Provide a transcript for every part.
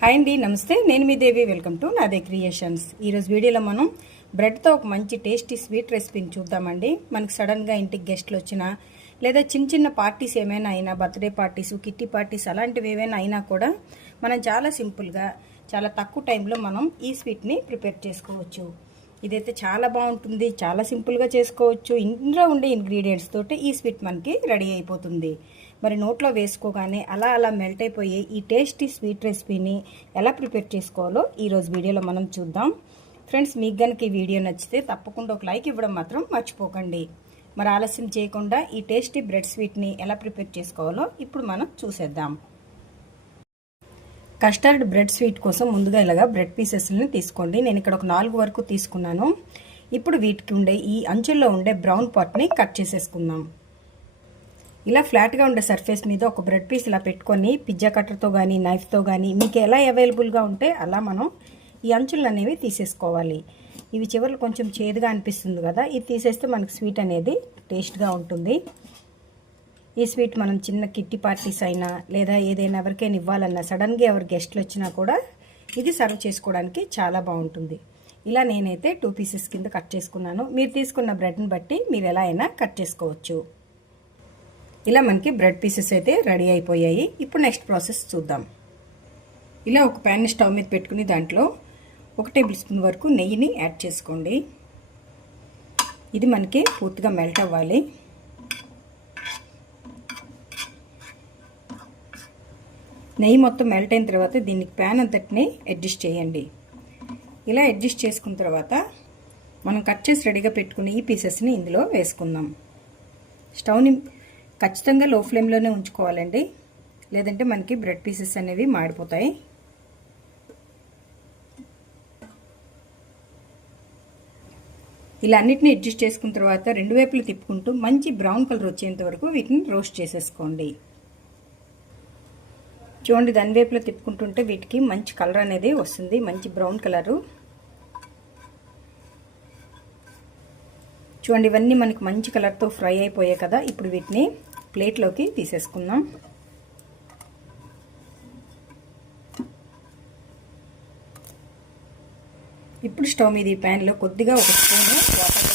Hi అండి నమస్తే. నేను మీ Devi. Welcome to Nade creations. ఈరోజు వీడియోలో మనం బ్రెడ్తో ఒక మంచి టేస్టీ స్వీట్ రెసిపీని చూద్దామండి. మనకి సడన్గా ఇంటికి గెస్ట్లు వచ్చినా లేదా చిన్న చిన్న పార్టీస్ ఏమైనా అయినా బర్త్డే పార్టీస్ కిట్టి పార్టీస్ అలాంటివి ఏమైనా అయినా కూడా మనం చాలా సింపుల్గా చాలా తక్కువ టైంలో మనం ఈ స్వీట్ని ప్రిపేర్ చేసుకోవచ్చు. ఇదైతే చాలా బాగుంటుంది చాలా సింపుల్గా చేసుకోవచ్చు. ఇంట్లో ఉండే ఇంగ్రీడియంట్స్ తోటి ఈ స్వీట్ మనకి రెడీ అయిపోతుంది. మరి నోట్లో వేసుకోగానే అలా అలా మెల్ట్ అయిపోయే ఈ టేస్టీ స్వీట్ రెసిపీని ఎలా ప్రిపేర్ చేసుకోవాలో ఈరోజు వీడియోలో మనం చూద్దాం. ఫ్రెండ్స్ మీకు కనుక ఈ వీడియో నచ్చితే తప్పకుండా ఒక లైక్ ఇవ్వడం మాత్రం మర్చిపోకండి. మరి ఆలస్యం చేయకుండా ఈ టేస్టీ బ్రెడ్ స్వీట్ని ఎలా ప్రిపేర్ చేసుకోవాలో ఇప్పుడు మనం చూసేద్దాం. కస్టర్డ్ బ్రెడ్ స్వీట్ కోసం ముందుగా ఇలాగా బ్రెడ్ పీసెస్ని తీసుకోండి. నేను ఇక్కడ ఒక నాలుగు వరకు తీసుకున్నాను. ఇప్పుడు వీటికి ఉండే ఈ అంచుల్లో ఉండే బ్రౌన్ పాట్ని కట్ చేసేసుకుందాం. ఇలా ఫ్లాట్గా ఉండే సర్ఫేస్ మీద ఒక బ్రెడ్ పీస్ ఇలా పెట్టుకొని పిజ్జా కట్టర్తో కానీ నైఫ్తో కానీ మీకు ఎలా అవైలబుల్గా ఉంటే అలా మనం ఈ అంచులు అనేవి తీసేసుకోవాలి. ఇవి చివరిలో కొంచెం చేదుగా అనిపిస్తుంది కదా ఇది తీసేస్తే మనకి స్వీట్ అనేది టేస్ట్గా ఉంటుంది. ఈ స్వీట్ మనం చిన్న కిట్టి పార్టీస్ అయినా లేదా ఏదైనా ఎవరికైనా ఇవ్వాలన్నా సడన్గా ఎవరు గెస్ట్లు వచ్చినా కూడా ఇది సర్వ్ చేసుకోవడానికి చాలా బాగుంటుంది. ఇలా నేనైతే టూ పీసెస్ కింద కట్ చేసుకున్నాను. మీరు తీసుకున్న బ్రెడ్ని బట్టి మీరు ఎలా అయినా కట్ చేసుకోవచ్చు. ఇలా మనకి బ్రెడ్ పీసెస్ అయితే రెడీ అయిపోయాయి. ఇప్పుడు నెక్స్ట్ ప్రాసెస్ చూద్దాం. ఇలా ఒక ప్యాన్ స్టవ్ మీద పెట్టుకుని దాంట్లో ఒక టేబుల్ స్పూన్ వరకు నెయ్యిని యాడ్ చేసుకోండి. ఇది మనకి పూర్తిగా మెల్ట్ అవ్వాలి. నెయ్యి మొత్తం మెల్ట్ అయిన తర్వాత దీనికి ప్యాన్ అంతటిని అడ్జస్ట్ చేయండి. ఇలా అడ్జస్ట్ చేసుకున్న తర్వాత మనం కట్ చేసి రెడీగా పెట్టుకుని ఈ పీసెస్ని ఇందులో వేసుకుందాం. స్టవ్ని ఖచ్చితంగా లో ఫ్లేమ్లోనే ఉంచుకోవాలండి. లేదంటే మనకి బ్రెడ్ పీసెస్ అనేవి మాడిపోతాయి. ఇలా అన్నిటిని అడ్జస్ట్ చేసుకున్న తర్వాత రెండు వైపులు తిప్పుకుంటూ మంచి బ్రౌన్ కలర్ వచ్చేంత వరకు వీటిని రోస్ట్ చేసేసుకోండి. చూడండి దాని వైపులో తిప్పుకుంటుంటే వీటికి మంచి కలర్ అనేది వస్తుంది. మంచి బ్రౌన్ కలరు చూడండి ఇవన్నీ మనకి మంచి కలర్తో ఫ్రై అయిపోయాయి కదా. ఇప్పుడు వీటిని ప్లేట్లోకి తీసేసుకుందాం. ఇప్పుడు స్టవ్ మీద ఈ ప్యాన్లో కొద్దిగా ఒక స్పూన్ వాటర్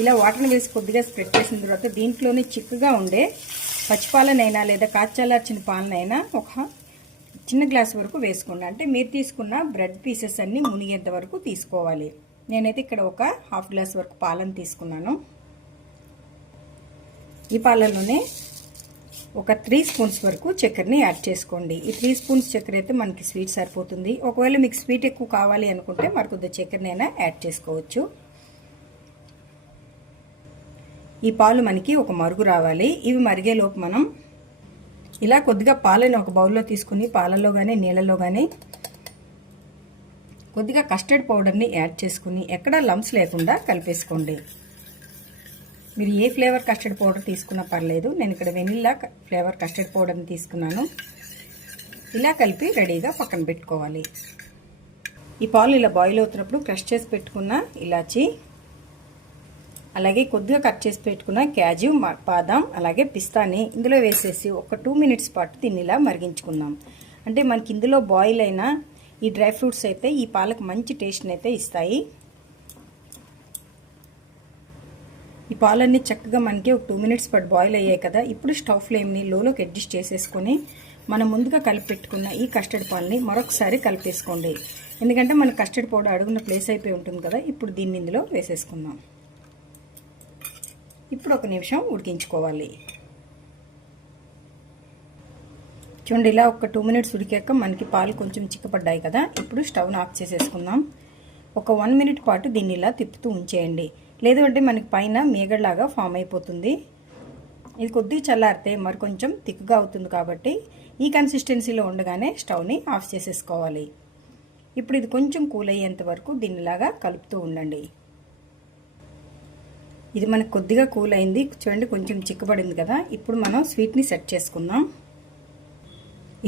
ఇలా వాటర్ని వేసి కొద్దిగా స్ప్రెడ్ చేసిన తర్వాత దీంట్లోనే చిక్కుగా ఉండే పచ్చిపాలనైనా లేదా కాచాలార్చిన పాలనైనా ఒక చిన్న గ్లాస్ వరకు వేసుకోండి. అంటే మీరు తీసుకున్న బ్రెడ్ పీసెస్ అన్నీ మునిగేంత వరకు తీసుకోవాలి. నేనైతే ఇక్కడ ఒక హాఫ్ గ్లాస్ వరకు పాలను తీసుకున్నాను. ఈ పాలలోనే ఒక త్రీ స్పూన్స్ వరకు చక్కెరని యాడ్ చేసుకోండి. ఈ త్రీ స్పూన్స్ చక్కెర అయితే మనకి స్వీట్ సరిపోతుంది. ఒకవేళ మీకు స్వీట్ ఎక్కువ కావాలి అనుకుంటే మరి కొద్దిగా చక్కెరనైనా యాడ్ చేసుకోవచ్చు. ఈ పాలు మనకి ఒక మరుగు రావాలి. ఇవి మరిగేలోపు మనం ఇలా కొద్దిగా పాలని ఒక బౌల్లో తీసుకుని పాలలో కానీ నీళ్ళలో కానీ కొద్దిగా కస్టర్డ్ పౌడర్ని యాడ్ చేసుకుని ఎక్కడ లంప్స్ లేకుండా కలిపేసుకోండి. మీరు ఏ ఫ్లేవర్ కస్టర్డ్ పౌడర్ తీసుకున్నా పర్లేదు నేను ఇక్కడ వెనిల్లా ఫ్లేవర్ కస్టర్డ్ పౌడర్ని తీసుకున్నాను. ఇలా కలిపి రెడీగా పక్కన పెట్టుకోవాలి. ఈ పాలు ఇలా బాయిల్ అవుతున్నప్పుడు క్రష్ చేసి పెట్టుకున్న ఇలాచి అలాగే కొద్దిగా కట్ చేసి పెట్టుకున్న క్యాజు బాదం అలాగే పిస్తాని ఇందులో వేసేసి ఒక టూ మినిట్స్ పాటు దీన్ని ఇలా మరిగించుకుందాం. అంటే మనకి ఇందులో బాయిల్ అయిన ఈ డ్రై ఫ్రూట్స్ అయితే ఈ పాలకు మంచి టేస్ట్ని అయితే ఇస్తాయి. ఈ పాలన్నీ చక్కగా మనకి ఒక టూ మినిట్స్ పాటు బాయిల్ అయ్యాయి కదా. ఇప్పుడు స్టవ్ ఫ్లేమ్ని లోలోకి అడ్జస్ట్ చేసేసుకొని మనం ముందుగా కలిపి పెట్టుకున్న ఈ కస్టర్డ్ పాలని మరొకసారి కలిపేసుకోండి. ఎందుకంటే మన కస్టర్డ్ పౌడర్ అడుగున ప్లేస్ అయిపోయి ఉంటుంది కదా. ఇప్పుడు దీన్ని ఇందులో వేసేసుకుందాం. ఇప్పుడు ఒక నిమిషం ఉడికించుకోవాలి. చూడండి ఇలా ఒక టూ మినిట్స్ ఉడికాక మనకి పాలు కొంచెం చిక్కపడ్డాయి కదా. ఇప్పుడు స్టవ్ను ఆఫ్ చేసేసుకుందాం. ఒక వన్ మినిట్ పాటు దీన్ని ఇలా తిప్పుతూ ఉంచేయండి. లేదు అంటే మనకి పైన మేగడ్లాగా ఫామ్ అయిపోతుంది. ఇది కొద్దిగా చల్లారితే మరి కొంచెం థిక్గా అవుతుంది కాబట్టి ఈ కన్సిస్టెన్సీలో ఉండగానే స్టవ్ని ఆఫ్ చేసేసుకోవాలి. ఇప్పుడు ఇది కొంచెం కూల్ అయ్యేంత వరకు దీనిలాగా కలుపుతూ ఉండండి. ఇది మనకు కొద్దిగా కూల్ అయింది. చూడండి కొంచెం చిక్కబడింది కదా. ఇప్పుడు మనం స్వీట్ని సెట్ చేసుకుందాం.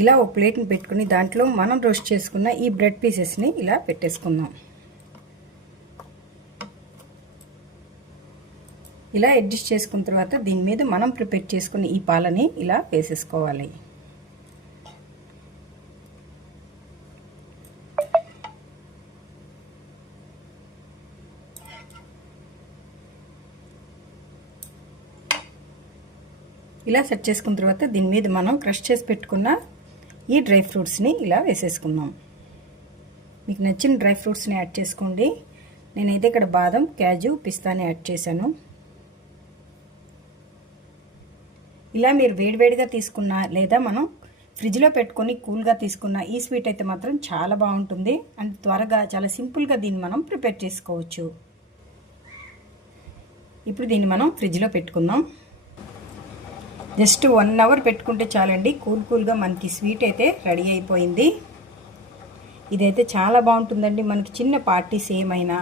ఇలా ఒక ప్లేట్ని పెట్టుకుని దాంట్లో మనం రోస్ట్ చేసుకున్న ఈ బ్రెడ్ పీసెస్ని ఇలా పెట్టేసుకుందాం. ఇలా అడ్జస్ట్ చేసుకున్న తర్వాత దీని మీద మనం ప్రిపేర్ చేసుకున్న ఈ పాలని ఇలా వేసేసుకోవాలి. ఇలా సెట్ చేసుకున్న తర్వాత దీని మీద మనం క్రష్ చేసి పెట్టుకున్న ఈ డ్రై ఫ్రూట్స్ని ఇలా వేసేసుకుందాం. మీకు నచ్చిన డ్రై ఫ్రూట్స్ని యాడ్ చేసుకోండి. నేనైతే ఇక్కడ బాదం క్యాజు పిస్తాని యాడ్ చేశాను. ఇలా మీరు వేడివేడిగా తీసుకున్న లేదా మనం ఫ్రిడ్జ్లో పెట్టుకొని కూల్గా తీసుకున్న ఈ స్వీట్ అయితే మాత్రం చాలా బాగుంటుంది. అండ్ త్వరగా చాలా సింపుల్గా దీన్ని మనం ప్రిపేర్ చేసుకోవచ్చు. ఇప్పుడు దీన్ని మనం ఫ్రిడ్జ్లో పెట్టుకుందాం. జస్ట్ వన్ అవర్ పెట్టుకుంటే చాలండి. కూల్ కూల్గా మనకి స్వీట్ అయితే రెడీ అయిపోయింది. ఇదైతే చాలా బాగుంటుందండి. మనకి చిన్న పార్టీస్ ఏమైనా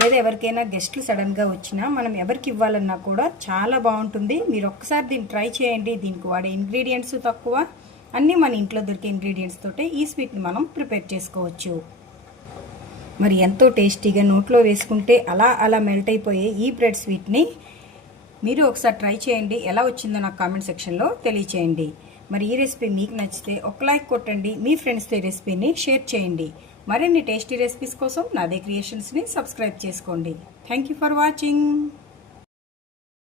లేదా ఎవరికైనా గెస్ట్లు సడన్గా వచ్చినా మనం ఎవరికి ఇవ్వాలన్నా కూడా చాలా బాగుంటుంది. మీరు ఒక్కసారి దీన్ని ట్రై చేయండి. దీనికి వాడే ఇంగ్రీడియంట్స్ తక్కువ. అన్నీ మన ఇంట్లో దొరికే ఇంగ్రీడియంట్స్ తోటే ఈ స్వీట్ని మనం ప్రిపేర్ చేసుకోవచ్చు. మరి ఎంతో టేస్టీగా నోట్లో వేసుకుంటే అలా అలా మెల్ట్ అయిపోయే ఈ బ్రెడ్ స్వీట్ని మీరు ఒకసారి ట్రై చేయండి. ఎలా వచ్చిందో నాకు కామెంట్ సెక్షన్లో తెలియచేయండి. మరి ఈ రెసిపీ మీకు నచ్చితే ఒక లైక్ కొట్టండి. మీ ఫ్రెండ్స్తో ఈ రెసిపీని షేర్ చేయండి. మరిన్ని టేస్టీ రెసిపీస్ కోసం నాదే క్రియేషన్స్ని సబ్స్క్రైబ్ చేసుకోండి. Thank you for watching